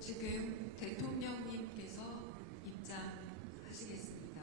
지금 대통령님께서 입장하시겠습니다.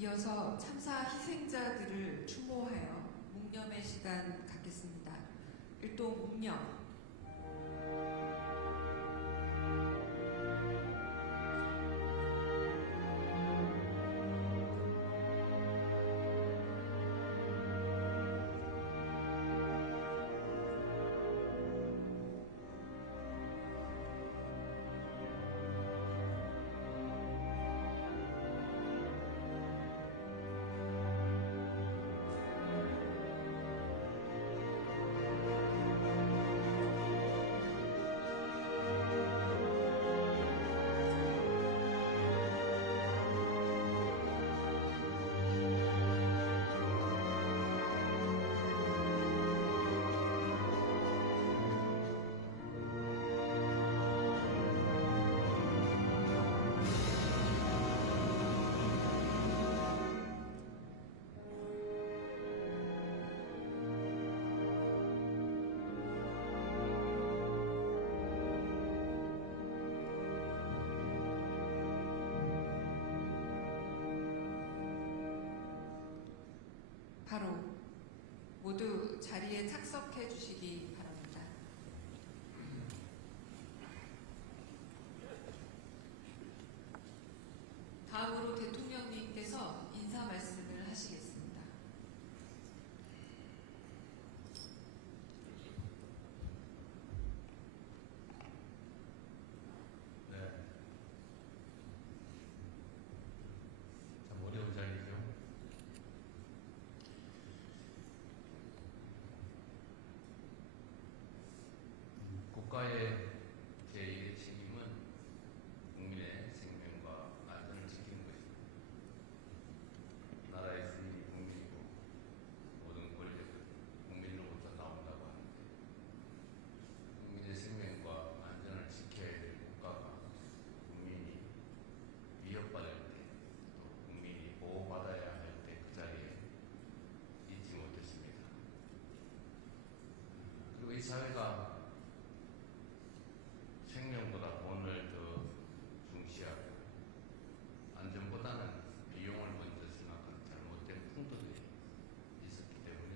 이어서 참사 희생자들을 추모하여 묵념의 시간 갖겠습니다. 일동 묵념. 바로 모두 자리에 착석해 주시기 바랍니다. 다음으로 대통령님께서 인사 말씀을 하시겠습니다. 네. 참 어려운 자리죠. 국가의 제1의 책임은 국민의 생명과 안전을 지키는 것입니다. 나라의 주인이 국민이고 모든 권력은 국민으로부터 나온다고 하는데 국민의 생명과 안전을 지켜야 될 국가가 국민이 위협받을 때 또 국민이 보호받아야 할 때 그 자리에 있지 못했습니다. 그리고 이 사회가 생명보다 돈을 더 중시하고 안전보다는 비용을 먼저 생각하는 잘못된 풍토들이 있었기 때문에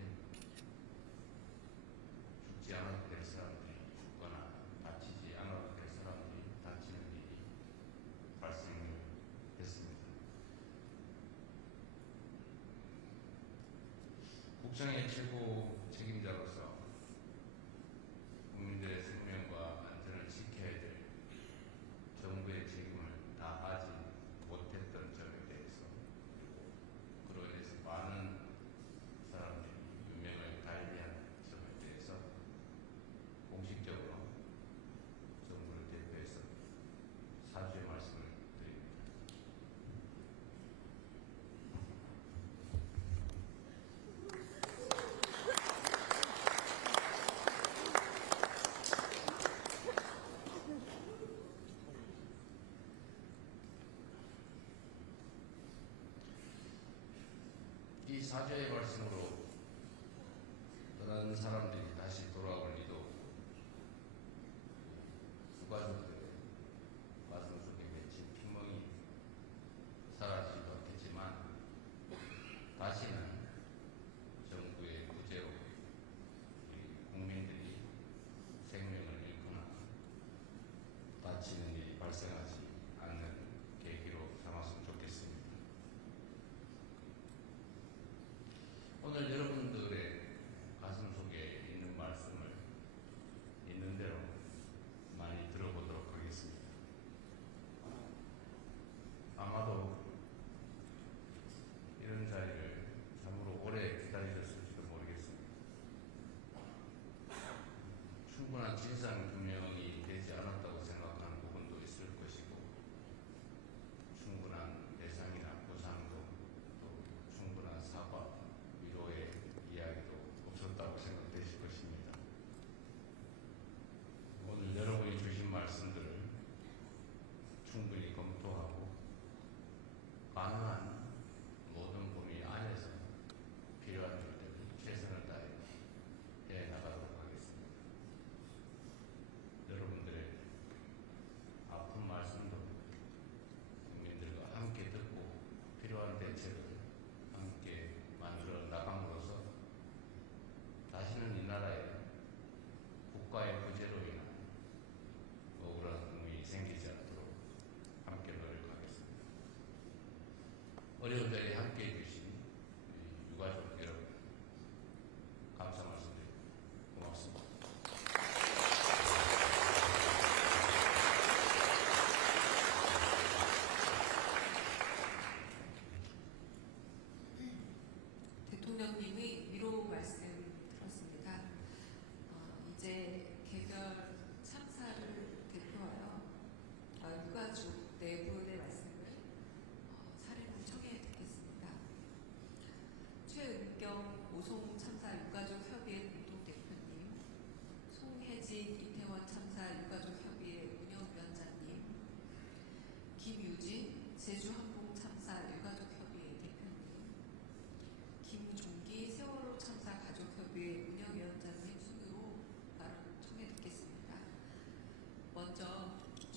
죽지 않아도 될 사람들이 죽거나 다치지 않아도 될 사람들이 다치는 일이 발생했습니다. 국정의 최고 책임자로서 국민들의 생명과 안전을 지켜야 될 정부의 책임을 다하지 못했던 점에 대해서 그로 인해서 많은 사람들이 유명을 달리한 점에 대해서 공식적으로 정부를 대표해서 사죄의 말씀을 드립니다. 이 사죄의 말씀으로 떠난 사람들이 다시 돌아올 리도 유가족들의 가슴 속에 맺힌 피멍이 사라지기도 하겠지만 다시는 정부의 부재로 국민들이 생명을 잃거나 다치는 일이 발생하지 않는 계기로 삼았으면 좋겠습니다. 오늘 여러분들의 가슴 속에 있는 말씀을 있는 대로 많이 들어보도록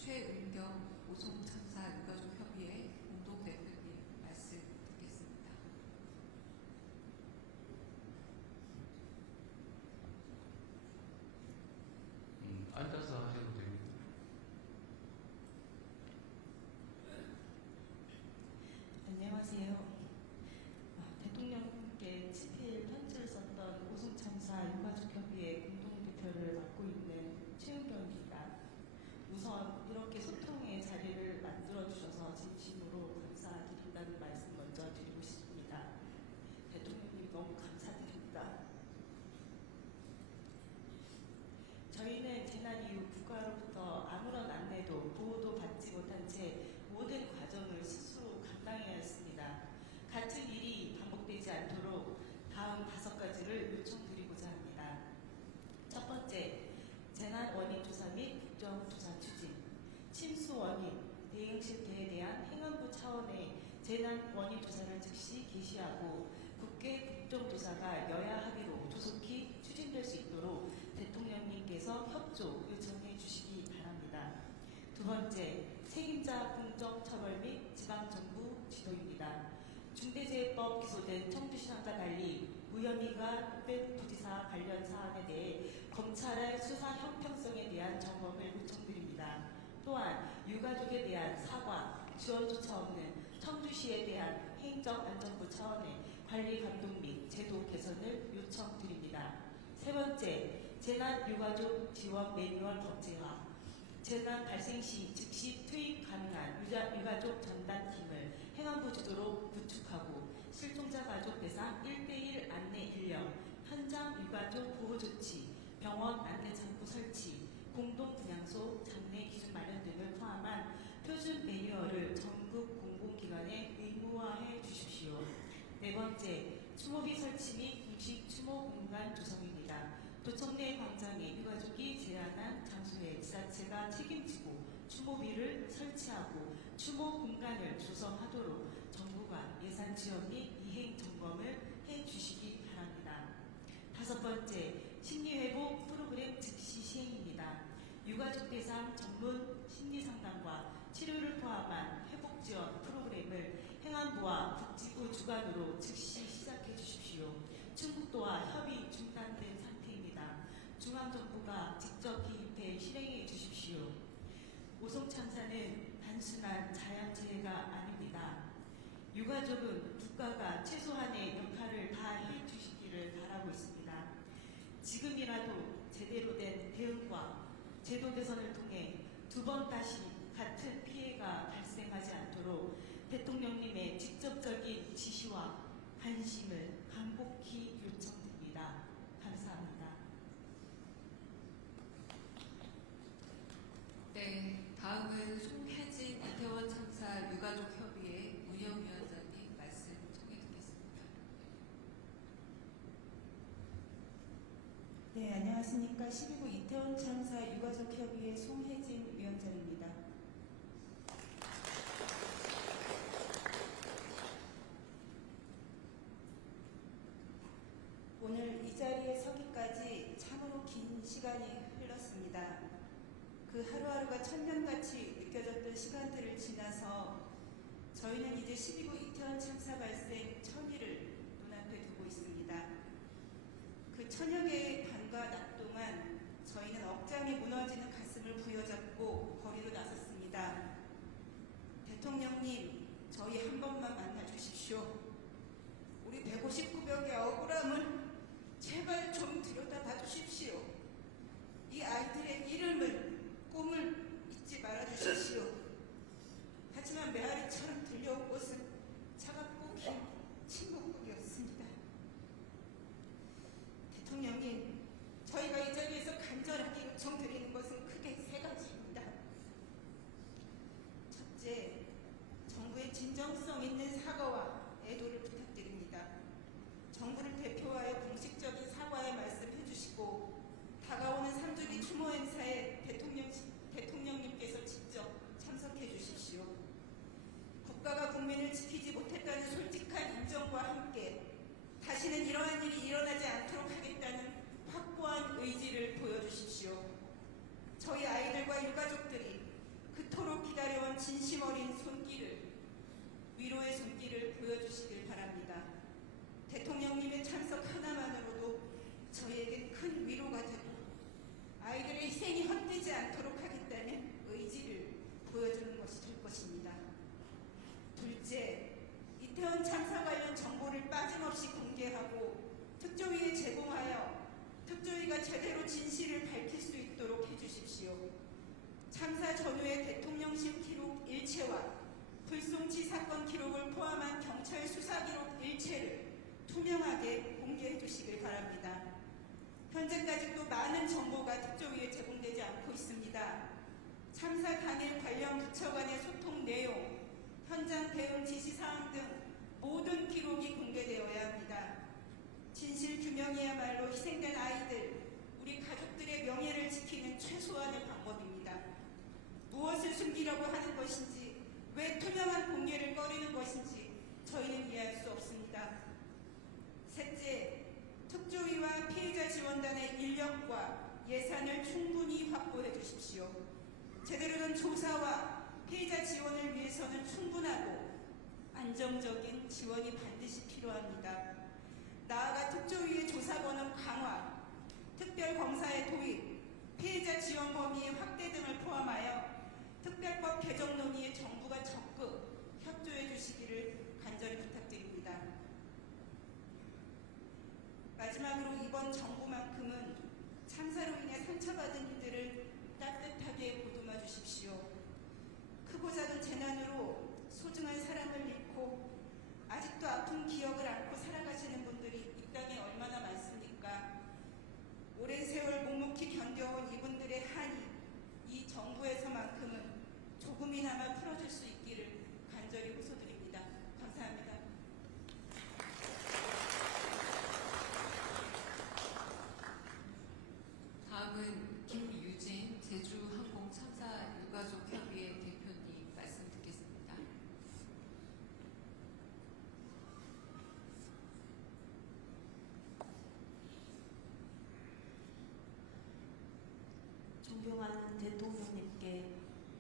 최은경 오송참사 유가족협의회 공동대표님 말씀 듣겠습니다. 앉아서 하셔도 됩니다. 안녕하세요. 대통령께 친필 편지를 썼던 오송참사 유가족협의회 공동대표를 맡고 있는 최은경입니다. 우선 이렇게 소통의 자리를 만들어주셔서 진심으로 감사드린다는 말씀 먼저 드리고 싶습니다. 대통령님 너무 감사드립니다. 저희는 재난 이후 국가로부터 아무런 안내도 보호도 받지 못한 채 모든 과정을 스스로 감당해야 했습니다. 같은 일이 반복되지 않도록 다음 5가지를 요청드리고자 합니다. 첫 번째, 재난 원인 조사 및 국정조사 추진. 침수 원인, 대응 실태에 대한 행안부 차원의 재난 원인 조사를 즉시 개시하고 국회 국정조사가 여야 합의로 조속히 추진될 수 있도록 대통령님께서 협조 요청해 주시기 바랍니다. 두 번째, 책임자 공정처벌 및 지방정부 지도입니다. 중대재해법 기소된 청주시장과 달리 무혐의가 된 부지사 관련 사안에 대해 검찰의 수사 형평성에 대한 점검을 요청드립니다. 또한 유가족에 대한 사과, 지원조차 없는 청주시에 대한 행정안전부 차원의 관리 감독 및 제도 개선을 요청드립니다. 세 번째, 재난 유가족 지원 매뉴얼 법제화. 재난 발생 시 즉시 투입 가능한 유가족 전담팀을 행안부 주도로 구축하고 실종자 가족 대상 1:1 안내 인력, 현장 유가족 보호 조치, 병원 안내 창구 설치, 공동 분향소 장례 기준 마련 등을 포함한 표준 매뉴얼을 전국 공공기관에 의무화해 주십시오. 네 번째, 추모비 설치 및 공식 추모 공간 조성입니다. 도청내 광장에 유가족이 제안한 장소에 지자체가 책임지고 추모비를 설치하고 추모 공간을 조성하도록 정부가 예산 지원 및 이행 점검을 해주시기 바랍니다. 다섯 번째, 심리회복 프로그램 즉시 시행입니다. 유가족 대상 전문 심리상담과 치료를 포함한 회복 지원 프로그램을 행안부와 복지부 주관으로 즉시 시작해 주십시오. 충북도와 협의 중단된 상태입니다. 중앙정부가 직접 개입해 실행해 주십시오. 오송참사는 단순한 자연재해가 아닙니다. 유가족은 국가가 최소한의 역할을 다해 주시기를 바라고 있습니다. 지금이라도 제대로 된 대응과 제도 개선을 통해 두 번 다시 같은 피해가 발생하지 않도록 대통령님의 직접적인 지시와 관심을 간곡히 요청드립니다. 감사합니다. 네, 다음은 송혜진 이태원 참사 유가족협의회 운영위원장님 말씀 청해 듣겠습니다. 네, 안녕하십니까. 12구 이태원 참사 유가족협의회 송혜진 위원장입니다. 오늘 이 자리에 서기까지 참으로 긴 시간이 흘렀습니다. 그 하루하루가 천년같이 느껴졌던 시간들을 지나서 저희는 이제 12구 이태원 참사 발생 1000일을 눈앞에 두고 있습니다. 그 천여 개의 밤과 낮 동안 저희는 억장이 무너지는 가슴을 부여잡고 거리로 나섰습니다. 대통령님, 저희 한 번만 만나 주십시오. 우리 159벽의 억울함을 제발 좀 들여다봐 주십시오. 이 아이들의 이름을, 꿈을 잊지 말아 주십시오. 하지만 메아리처럼 들려온 것은 차갑고 긴 침묵뿐이었습니다. 대통령님, 저희가 이 자리에서 간절하게 요청드리는 것은 크게 3가지입니다. 첫째, 정부의 진정성 있는 사과와 애도를 부탁드립니다. 정부를 대표하여 공식적인 사과의 말씀 해주시고 다가오는 3주기 추모 행사에 대통령님께서 직접 참석해 주십시오. 국가가 국민을 지키지 못했다는 솔직한 인정과 함께 다시는 이러한 일이 일어나지 않도록 하겠다는 확고한 의지를 보여주십시오. 저희 아이들과 유가족들이 그 진심 어린 손길을, 위로의 손길을 보여주시길 바랍니다. 대통령님의 참석 하나만으로도 저희에게 큰 위로가 되고 아이들의 희생이 헛되지 않도록 하겠다는 의지를 보여주는 것이 될 것입니다. 둘째, 이태원 참사 관련 정보를 빠짐없이 공개하고 특조위에 제공하여 특조위가 제대로 진실을 밝힐 수 있도록 해주십시오. 참사 전후의 대통령실 기록 일체와 불송치 사건 기록을 포함한 경찰 수사 기록 일체를 투명하게 공개해 주시길 바랍니다. 현재까지도 많은 정보가 특조위에 제공되지 않고 있습니다. 참사 당일 관련 부처 간의 소통 내용, 현장 대응 지시사항 등 모든 기록이 공개되어야 합니다. 진실 규명이야말로 희생된 아이들, 우리 가족들의 명예를 지키는 최소한의 방법입니다. 무엇을 숨기려고 하는 것인지, 왜 투명한 공개를 꺼리는 것인지 저희는 이해할 수 없습니다. 셋째, 특조위와 피해자 지원단의 인력과 예산을 충분히 확보해 주십시오. 제대로 된 조사와 피해자 지원을 위해서는 충분하고 안정적인 지원이 반드시 필요합니다. 나아가 특조위의 조사 권한 강화, 특별검사의 도입, 피해자 지원 범위의 확대 등을 포함하여 특별법 개정 논의에 정부가 적극 협조해 주시기를 간절히 부탁드립니다. 마지막으로 이번 정부만큼은 참사로 인해 상처받은 이들을 따뜻하게 보듬어 주십시오. 크고 작은 재난으로 소중한 사람을 잃고 아직도 아픈 기억을 안고 살아가시는 분들이 이 땅에 얼마나 많습니까? 오랜 세월 묵묵히 견뎌온 이분들의 한이 이 정부에서만큼은 조금이나마 풀어줄 수 있기를 간절히 호소드립니다. 감사합니다. 다음은 김유진 제주항공 참사 유가족협의회 대표님 말씀 듣겠습니다. 존경하는 대통령님께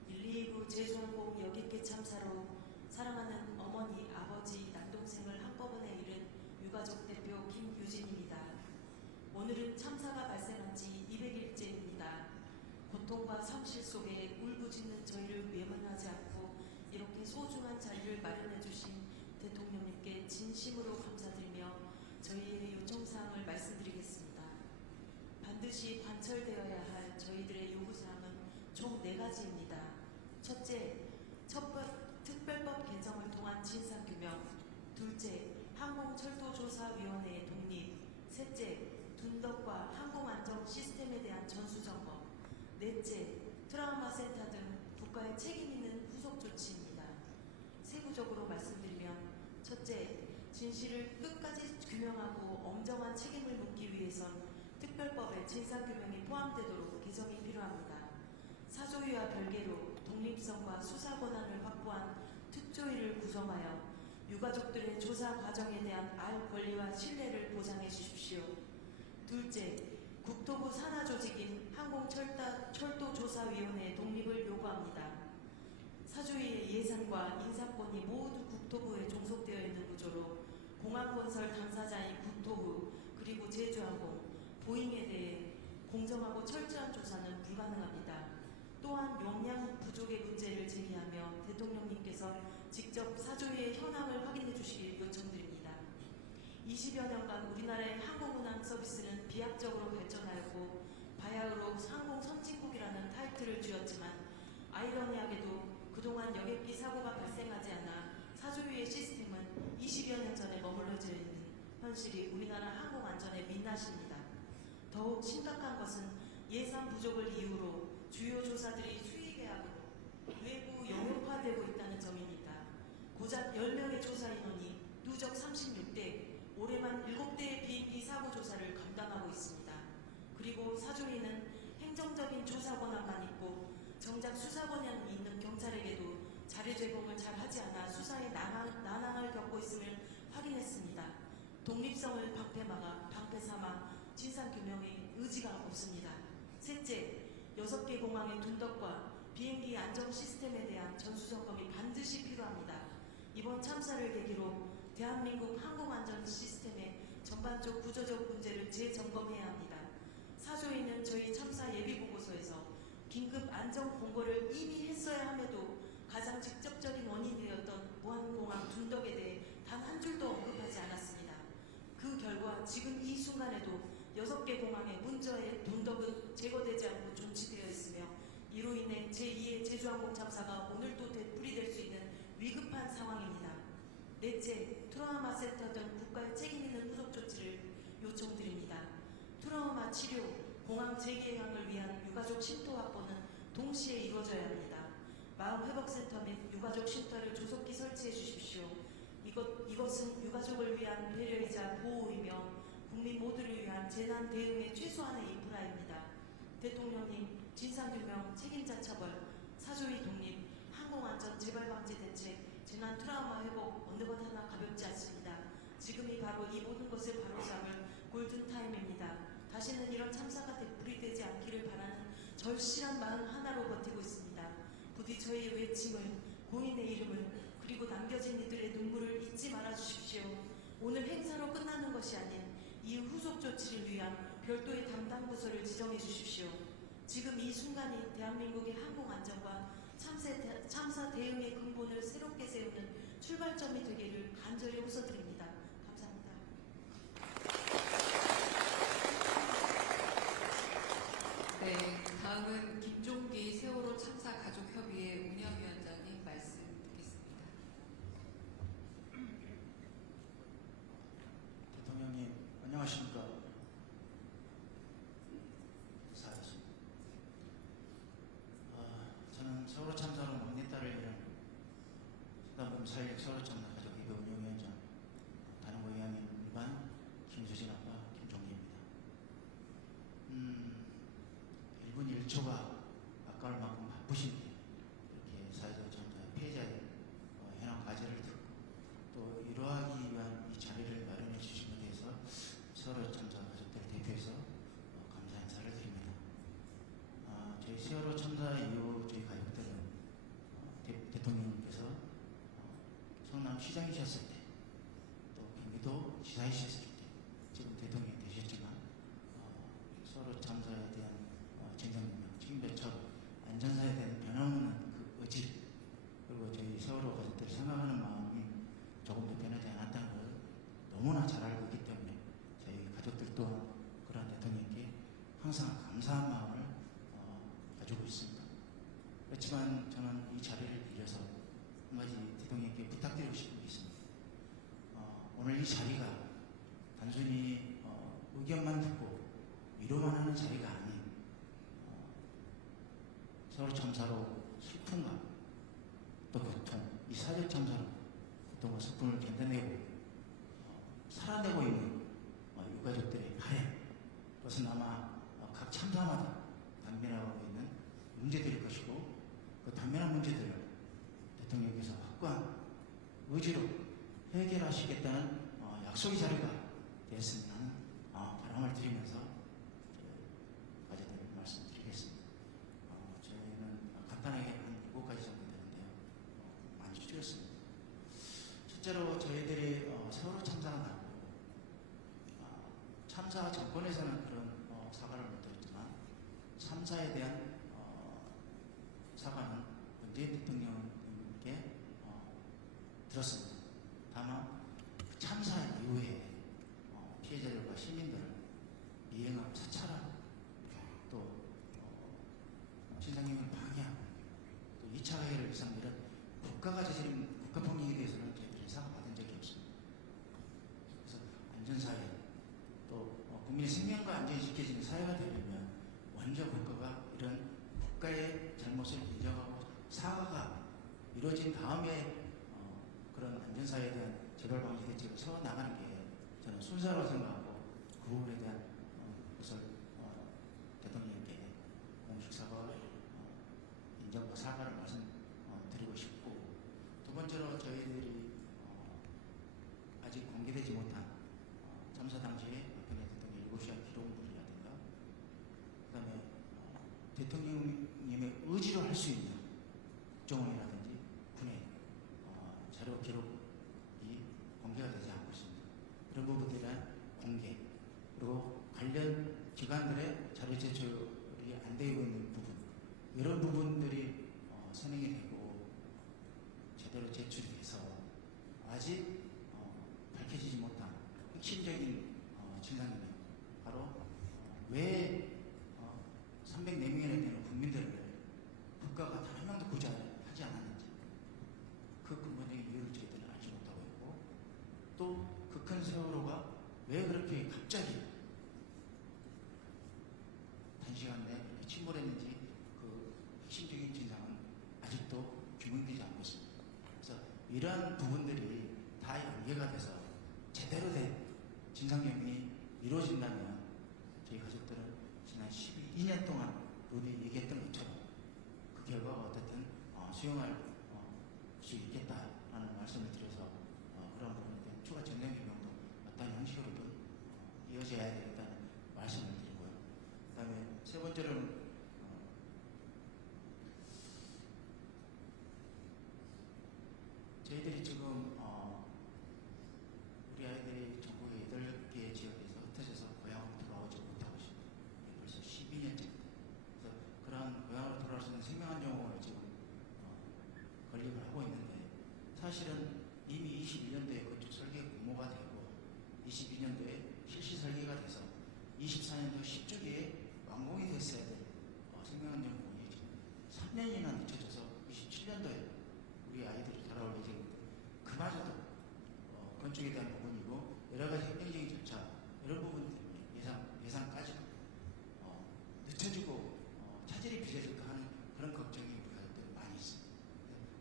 129 제주항공 여객기 참사로 사랑하는 어머니, 아버지, 남동생을 한꺼번에 잃은 유가족 대표 김유진입니다. 오늘은 참사가 발생한 지 200일째입니다. 고통과 상실 속에 울부짖는 저희를 외면하지 않고 이렇게 소중한 자리를 마련해 주신 대통령님께 진심으로 감사드리며 저희의 요청사항을 말씀드리겠습니다. 반드시 관철되어야 할 저희들의 요구사항은 총 4가지입니다. 첫째, 특별법 개정을 통한 진상규명. 둘째, 항공철도조사위원회의 독립. 셋째, 둔덕과 항공안전 시스템에 대한 전수점검. 넷째, 트라우마 센터 등 국가의 책임 있는 후속 조치입니다. 세부적으로 말씀드리면 첫째, 진실을 끝까지 규명하고 엄정한 책임을 묻기 위해선 특별법에 진상규명이 포함되도록 개정이 필요합니다. 사조위와 별개로 독립성과 수사 권한을 확보한 특조위를 구성하여 유가족들의 조사 과정에 대한 알 권리와 신뢰를 보장해 주십시오. 둘째, 국토부 산하조직인 항공철도조사위원회의 독립을 요구합니다. 사조위의 예산과 인사권이 모두 국토부에 종속되어 있는 구조로 공항건설 당사자인 국토부 그리고 제주항공, 보잉에 대해 공정하고 철저한 조사는 불가능합니다. 또한 용량 부족의 문제를 제기하며 대통령님께서 직접 사조위의 현황을 확인해 주시길 요청드립니다. 20여 년간 우리나라의 항공운항 서비스는 비약적으로 발전하였고 바야흐로 항공 선진국이라는 타이틀을 쥐었지만 아이러니하게도 그동안 여객기 사고가 발생하지 않아 사조위의 시스템은 20여 년 전에 머물러져 있는 현실이 우리나라 항공안전의 민낯입니다. 더욱 심각한 것은 예산 부족을 이유로 주요 조사들이 수의계약으로 외부 영역화되고 있다는 점입니다. 고작 10명의 조사 인원이 누적 36대, 올해만 7대의 비행기 사고 조사를 감당하고 있습니다. 그리고 사조위는 행정적인 조사 권한만 있고 정작 수사 권한이 있는 경찰에게도 자료 제공을 잘 하지 않아 수사에 난항을 겪고 있음을 확인했습니다. 독립성을 방패 삼아 진상규명의 의지가 없습니다. 셋째, 6개 공항의 둔덕과 비행기 안전 시스템에 대한 전수점 반드시 필요합니다. 이번 참사를 계기로 대한민국 항공안전 시스템의 전반적 구조적 문제를 재점검해야 합니다. 사조위는 저희 참사 예비보고서에서 긴급 안전 공고를 이미 했어야 함에도 가장 직접적인 원인이 되었던 무안공항 둔덕에 대해 단 한 줄도 언급하지 않았습니다. 그 결과 지금 이 순간에도 6개 공항의 문제의 둔덕은 제거되지 않고 존치되어 있으며 이로 인해 제2의 제주항공 참사가 오늘도 되풀이될 수 있는 위급한 상황입니다. 넷째, 트라우마 센터 등 국가의 책임 있는 후속 조치를 요청드립니다. 트라우마 치료, 공항 재개항을 위한 유가족 쉼터 확보는 동시에 이루어져야 합니다. 마음회복센터 및 유가족 쉼터를 조속히 설치해 주십시오. 이것은 유가족을 위한 배려이자 보호이며 국민 모두를 위한 재난 대응의 최소한의 인프라입니다. 대통령님, 진상규명, 책임자 처벌, 사조위 독립, 항공안전 재발방지 대책, 재난 트라우마 회복 어느 것 하나 가볍지 않습니다. 지금이 바로 이 모든 것을 바로잡을 골든타임입니다. 다시는 이런 참사가 되풀이되지 않기를 바라는 절실한 마음 하나로 버티고 있습니다. 부디 저희의 외침을, 고인의 이름을, 그리고 남겨진 이들의 눈물을 잊지 말아주십시오. 오늘 행사로 끝나는 것이 아닌 이후 후속 조치를 위한 별도의 담당 부서를 지정해 주십시오. 지금 이 순간이 대한민국의 항공안전과 참사 대응의 근본을 새롭게 세우는 출발점이 되기를 간절히 호소드립니다. 감사합니다. 네, 다음은 김종기 세월호 참사 가족협의회 운영위원장님 말씀 듣겠습니다. 대통령님, 안녕하십니까? 사였습니다. 저는 세월호 참사로 막내딸을 잃은 수단범 4.16 세월호 참사 가족협의회 운영위원장 다른고 이하민 일반 김수진 아빠 김종기입니다. 1분 1초가 아까울 만큼 바쁘신데 이렇게 사회적 참사의 피해자의 현황 과제를 듣고 또 이러하기 위한 이 자리를 마련해 주신 것에 대해서 세월호 참사 가족들을 대표해서 감사 인사를 드립니다. 저희 세월호 참사 이후 저희 가족들은 대통령님께서 성남시장이셨을 때 또 경기도 지사이셨을 때 지금 대통령이 되셨지만 세월호 참사에 대한 진상규명, 책임자처럼 안전사에 대한 변함없는 그 의지 그리고 저희 세월호 가족들을 생각하는 마음이 조금도 변하지 않았다는 걸 너무나 잘 알고 있기 때문에 저희 가족들 또한 그러한 대통령께 항상 감사한 마음을 가지고 있습니다. 그렇지만 저는 이 자리를 빌려서 한 가지 대통령께 부탁드리고 싶은 게 있습니다. 오늘 이 자리가 단순히 의견만 듣고 위로만 하는 자리가 아닌 세월호 참사로 슬픔과 또 고통, 이 사죄 참사로 고통과 슬픔을 견뎌내고 살아내고 있는 유가족들의 바램, 그것은 아마 각 참사마다 단면하고 있는 문제들일 것이고 그 단면한 문제들을 대통령께서 확고한 의지로 해결하시겠다는 약속의 자리가 되었으면 하는 바람을 드리면서 과제들을 말씀드리겠습니다. 저희는 간단하게 한 7가지 정도 되는데요. 많이 추렸습니다. 실제로 저희들이 세월호 참사가 나고 참사 정권에서는 그런 사과를 못 드렸지만 참사에 대한 사과는 문재인 대통령께 들었습니다. 다만 그 참사 이후에 피해자들과 시민들을 미행하고 사찰하고 또 진상규명을 방해하고 또 2차 가해를 이상 이런 국가가 저지른 국가폭력에 대해서는 저희들이 사과받은 적이 없습니다. 그래서 안전사회 또 국민의 생명과 안전이 지켜지는 사회가 되려면 먼저 국가가 이런 국가의 잘못을 인정하고 사과가 이루어진 다음에 그런 안전사회에 대한 재발방지 대책을 세워나가는 게 저는 순서라고 생각하고 그 부분에 대한 것을 대통령님께 공식 사과 인정과 사과를 말씀드리고 싶고 두 번째로 저희들이 아직 공개되지 못한 참사 당시에 박근혜 대통령 7시간 기록물이라든가 그 다음에 대통령님의 의지로 할 수 있는 국정원이라든지 군의 이러한 부분들이 다 연계가 돼서 제대로 된 진상규명이 이루어진다면 저희 가족들은 지난 12년 동안 우리 얘기했던 것처럼 그 결과가 어떻든 수용할 수 있겠다라는 말씀을 드려서 그런 부분에 대한 추가 정량규명도 어떤 형식으로든 이어져야 되겠다는 말씀을 드리고요. 그 다음에 세 번째로는 저희들이 지금 우리 아이들이 전국의 8개 지역에서 흩어져서 고향으로 돌아오지 못하고 있습니다. 벌써 12년째. 그래서 그러한 고향으로 돌아올 수 있는 생명안정을 지금 건립을 하고 있는데 사실은 이미 21년도에 건축 설계 공모가 되고 22년도에 실시 설계가 돼서 24년도 10주기에 완공이 됐어야 될 생명안정 공원이 지금 3년이나 늦춰져서 27년도에 우리 아이들이 돌아올 예정인데 그마저도 건축에 대한 부분이고 여러 가지 행정적인 절차 이런 부분 때문에 예상까지도 늦춰지고 차질이 빚어질까 하는 그런 걱정이 우리 가족들 많이 있습니다.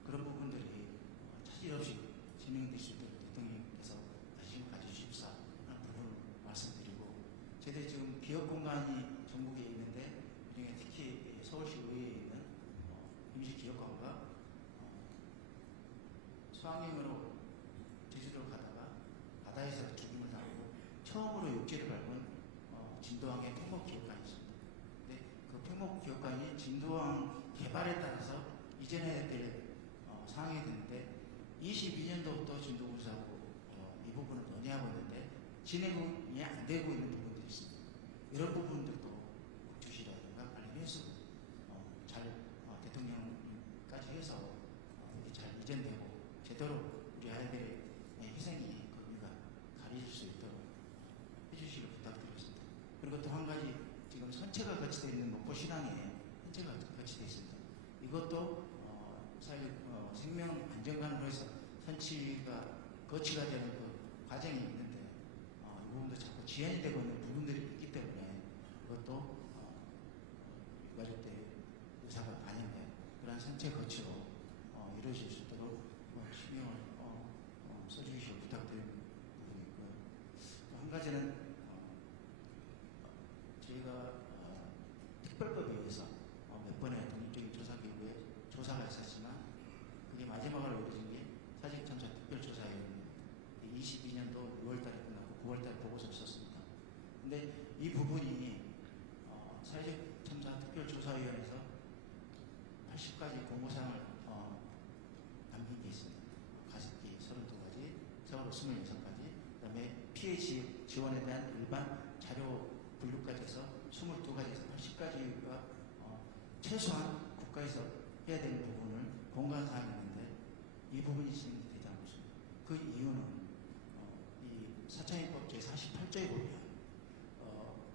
그런 부분들이 차질 없이 진행될 수 있도록 대통령께서 관심을 가져주십사 하는 부분을 말씀드리고 저희들이 지금 기업 공간이 전국에 있는데 그중에 특히 서울시 의회에 있는 임시기업관과 수학여행으로 제주도를 가다가 바다에서 죽임을 당하고 처음으로 육지를 밟은 진도항의 팽목기업관이 있습니다. 근데 그 팽목기업관이 진도항 개발에 따라서 이전해야 될 상황이 됐는데 22년도부터 진도군사하고 이 부분을 논의하고 있는데 진행이 안 되고 있는 부분들이 있습니다. 이런 부분들도 국주시라든가 관련해서 잘 대통령까지 해서 잘 이전되고 제대로 우리 아이들의 희생이 그 의미가 가려질 수 있도록 해주시길 부탁드리겠습니다. 그리고 또 한 가지 지금 선체가 거치되어 있는 목포신항에 선체가 거치되어 있습니다. 이것도 생명 안정관으로 해서 선치가 거치가 되는 그 과정이 있는데 이 부분도 자꾸 지연이 되고 있는 부분들이 있기 때문에 이것도 유가족들의 의사가 반영된 그런 선체 거치로 이루어질 수 있도록 신경을 써주시길 부탁드리는 부분이 있고요. 또 한 가지는 저희가 특별법에 의해서 몇 번의 독립적인 조사기구에 조사가 있었지만 그게 마지막으로 이루어진 게 사직참사 특별조사위원회입니다. 22년도 6월달에 끝나고 9월달에 보고서를 썼습니다. 근데 이 부분이 사직참사 특별조사위원회에서 80가지 공고사항을 남긴 게 있습니다. 가습기 32가지, 세월호 26가지, 그 다음에 피해 지원에 대한 일반 자료 분류까지 해서 22가지에서 80가지가 최소한 국가에서 해야 되는 부분을 공고한 사항이 있는데 이 부분이 진행되지 않고 있습니다. 그 이유는 이 사창위법 제48조에 보면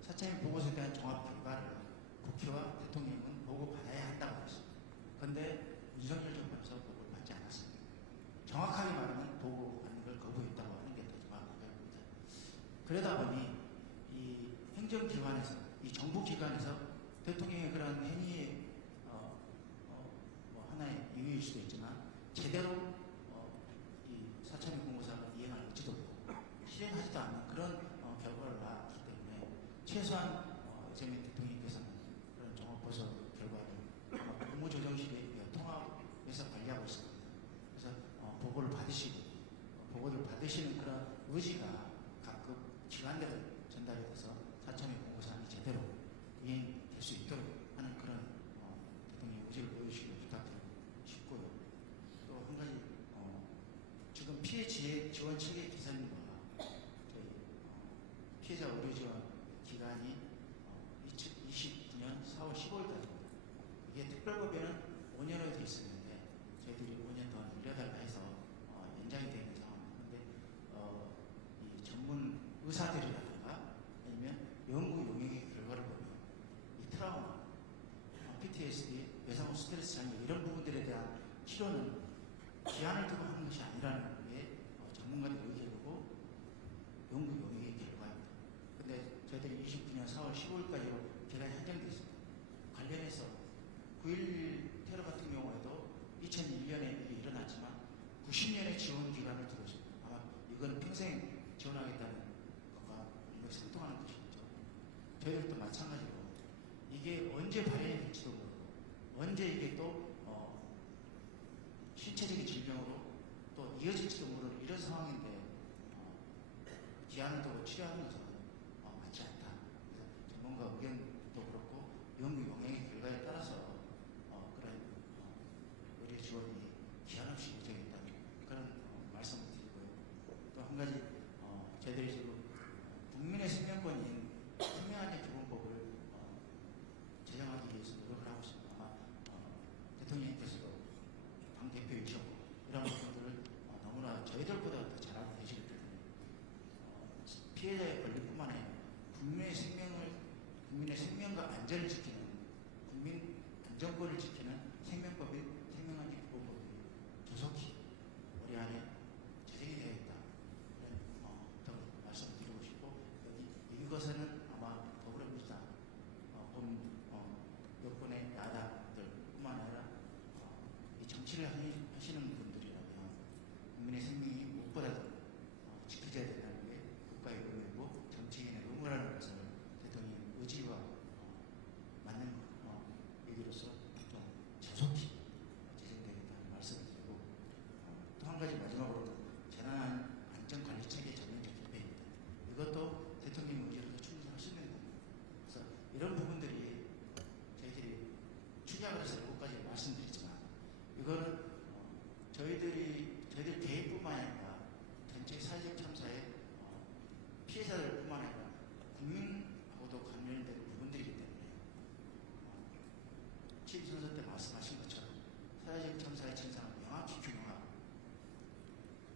사창위 보고서에 대한 종합 결과를 국회와 대통령은 보고받아야 한다고 되어 있습니다. 그런데 윤석열 정부에서 보고를 받지 않았습니다. 정확하게 말하면 보고받는 걸 거부했다고 하는 게 더 정확합니다. 그러다 보니 이 행정기관에서 이 정부기관에서 대통령의 그런 행위의 하나의 이유일 수도 있지만 제대로 이 사참위 공고사를 이행할지도 실행하지도 않는 그런 결과를 낳았기 때문에 최소한 이재명 대통령께서는 그런 종합보고서 결과를 국무조정실에 통합해서 관리하고 있습니다. 그래서 보고를 받으시는 그런 의지가 각급 기관대로 전달이 돼서 사참위 공고사항이 제대로 이행될 수 있도록 하는 그런 대통령의 의지를 보여주시길 부탁드리고 싶고요. 또 한 가지 지금 피해 지원 체계 개선과 저희 피해자 의료 지원 기간이 2029년 4월 15일까지입니다. 이게 특별법에는 5년으로 되어 있었는데 저희들이 5년 더 늘려달라 해서 연장이 되어 있는 상황입니다. 그런데 이 전문 의사들이라든가 아니면 연구 용역의 결과를 보면 이 트라우마, PTSD, 외상후 스트레스 장애 이런 부분들에 대한 치료는 기한을 두고 하는 것이 아니라는 게 전문가들의 의견이고 연구 용역의 결과입니다. 그런데 저희들이 29년 4월 15일까지로 기간이 한정되어 있습니다. 관련해서 9.11 테러 같은 경우에도 2001년에 일이 일어났지만 90년의 지원 기간을 두고 있습니다. 아마 이건 평생 지원하겠다는 것과 이거 상통하는 것이죠. 저희들도 마찬가지로 이게 언제 발현이 될지도 모르고 언제 이게 또 신체적인 질병으로 또 이어질지도 모르는 이런 상황인데 기한을 두고 치료하는 것은 맞지 않다. 그래서 전문가 의견도 그렇고 연구 용행의 결과에 따라서 그런 의료 지원이 기한 없이 요청했다는 그런 말씀을 드리고요. 또 한 가지 저희들이 지금 국민의 생명권인 생명안전 기본법을 제정하기 위해서 노력을 하고 있습니다. 아마 대통령님께서도 당 대표이셨고 이런 부분들을 너무나 저희들보다 더 잘 알고 계시기 때문에 피해자의 권리뿐만 아니라 국민의 생명과 안전을 지키는 국민 안전권을 지키는 생명법인 생명안전 기본법이 조속히 우리 안에 제정이 되어있다. 이런 말씀드리고 싶고 이것은 아마 더불어민주당 여권의 야당들뿐만 아니라 이 정치를 하시는 분들이라면 국민의 생명이 무엇보다도 지켜져야 된다는 게 국가의 의무이고 정치인의 의무라는 것을 대통령의 의지와 맞는 얘기로서 좀 조속히 제정되겠다는 말씀을 드리고 또 한 가지 마지막으로 재난안전관리체계 전면적 개편입니다. 이것도 대통령 의지로서 충실하시는 겁니다. 그래서 이런 부분들이 저희들이 축약을 해서 7가지 말씀드리지만 이거는 저희들 개인뿐만 아니라 전체 사회적 참사의 피해자들뿐만 아니라 국민하고도 관련된 부분들이기 때문에 취임선서 때 말씀하신 것처럼 사회적 참사의 진상을 명확히 규명하고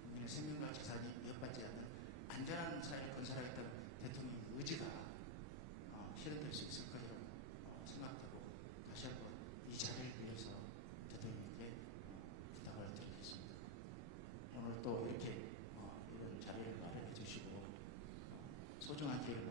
국민의 생명과 재산이 위협받지 않는 안전한 사회를 건설하겠다는 대통령의 의지가 실현될 수 있을 것이라고 생각되고 다시 한번 이 자리를 빌려서 대통령에게 부탁을 드리겠습니다. 오늘 또 이렇게 이런 자리를 마련해 주시고 소중한 기회를